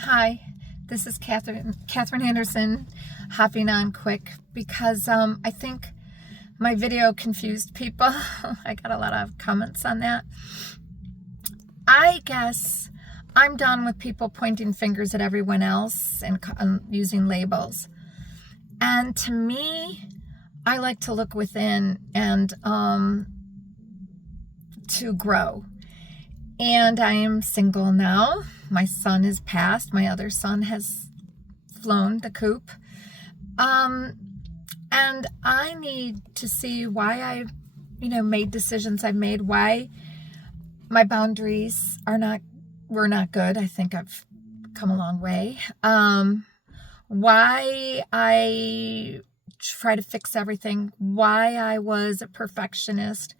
Hi, this is Catherine Anderson, hopping on quick because I think my video confused people. I got a lot of comments on that. I guess I'm done with people pointing fingers at everyone else and using labels. And to me, I like to look within and to grow. And I am single now. My son has passed. My other son has flown the coop. And I need to see why I, made decisions I've made, why my boundaries were not good. I think I've come a long way. Why I try to fix everything, why I was a perfectionist,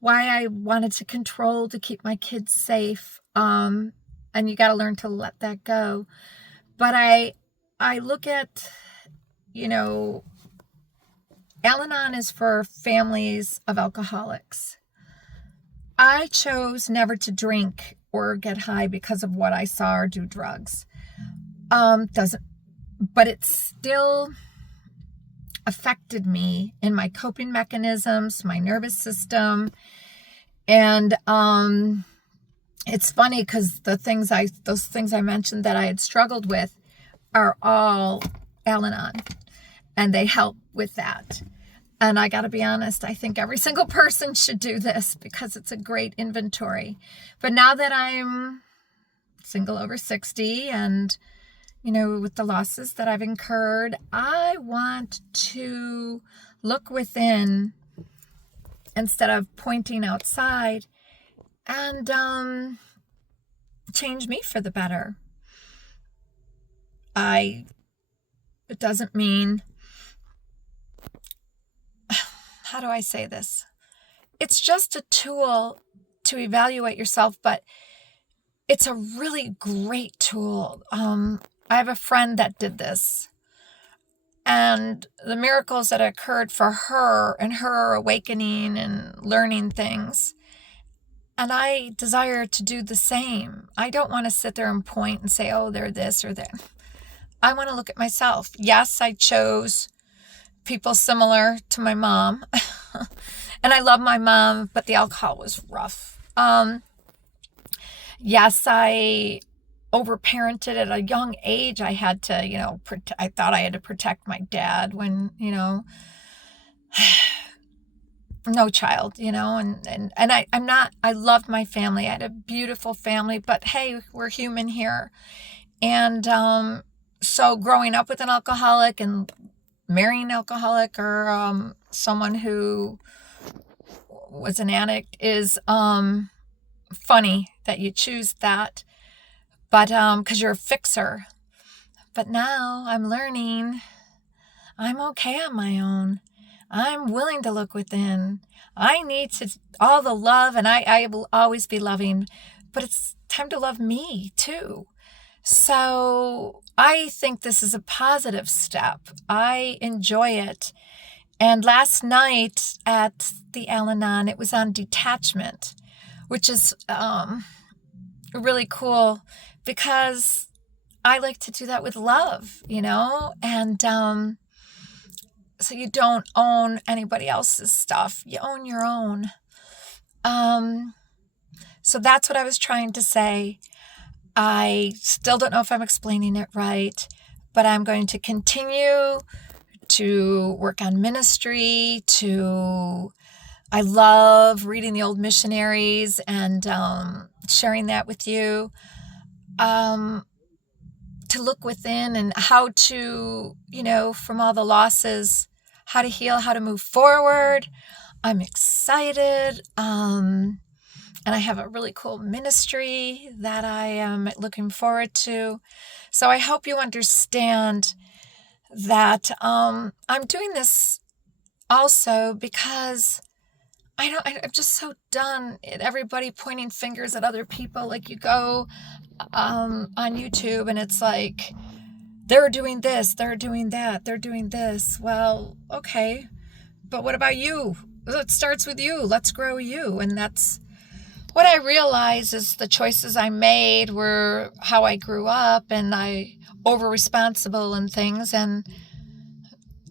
why I wanted to control to keep my kids safe. And you got to learn to let that go. But I look at, Alanon is for families of alcoholics. I chose never to drink or get high because of what I saw or do drugs. But it still affected me in my coping mechanisms, my nervous system. And it's funny because those things I mentioned that I had struggled with are all Alanon, and they help with that. And I got to be honest, I think every single person should do this because it's a great inventory. But now that I'm single over 60 and, with the losses that I've incurred, I want to look within instead of pointing outside and change me for the better. It doesn't mean, how do I say this? It's just a tool to evaluate yourself, but it's a really great tool. I have a friend that did this, and the miracles that occurred for her and her awakening and learning things. And I desire to do the same. I don't want to sit there and point and say, oh, they're this or that. I want to look at myself. Yes, I chose people similar to my mom. And I love my mom, but the alcohol was rough. Yes, I overparented at a young age. I had to, I thought I had to protect my dad when, no child, and I loved my family. I had a beautiful family, but hey, we're human here. And so growing up with an alcoholic and marrying an alcoholic or someone who was an addict is funny that you choose that, but because you're a fixer. But now I'm learning I'm okay on my own. I'm willing to look within. I need all the love, and I will always be loving, but it's time to love me too. So I think this is a positive step. I enjoy it. And last night at the Alanon, it was on Detachment, which is really cool because I like to do that with love, and so you don't own anybody else's stuff. You own your own. So that's what I was trying to say. I still don't know if I'm explaining it right, but I'm going to continue to work on ministry. I love reading the old missionaries and sharing that with you. To look within and how to, from all the losses, how to heal, how to move forward. I'm excited. And I have a really cool ministry that I am looking forward to. So I hope you understand that I'm doing this also because I'm just so done at everybody pointing fingers at other people. Like you go on YouTube and it's like, they're doing this, they're doing that, they're doing this. Well, okay, but what about you? It starts with you. Let's grow you. And that's what I realize is the choices I made were how I grew up, and I over responsible and things, and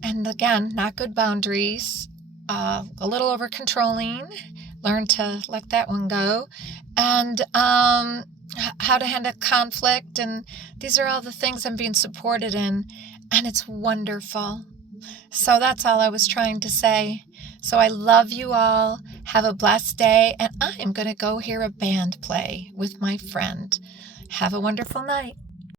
again, not good boundaries, a little over controlling. Learn to let that one go, and how to handle conflict, and these are all the things I'm being supported in, and it's wonderful. So that's all I was trying to say. So I love you all. Have a blessed day, and I am going to go hear a band play with my friend. Have a wonderful night.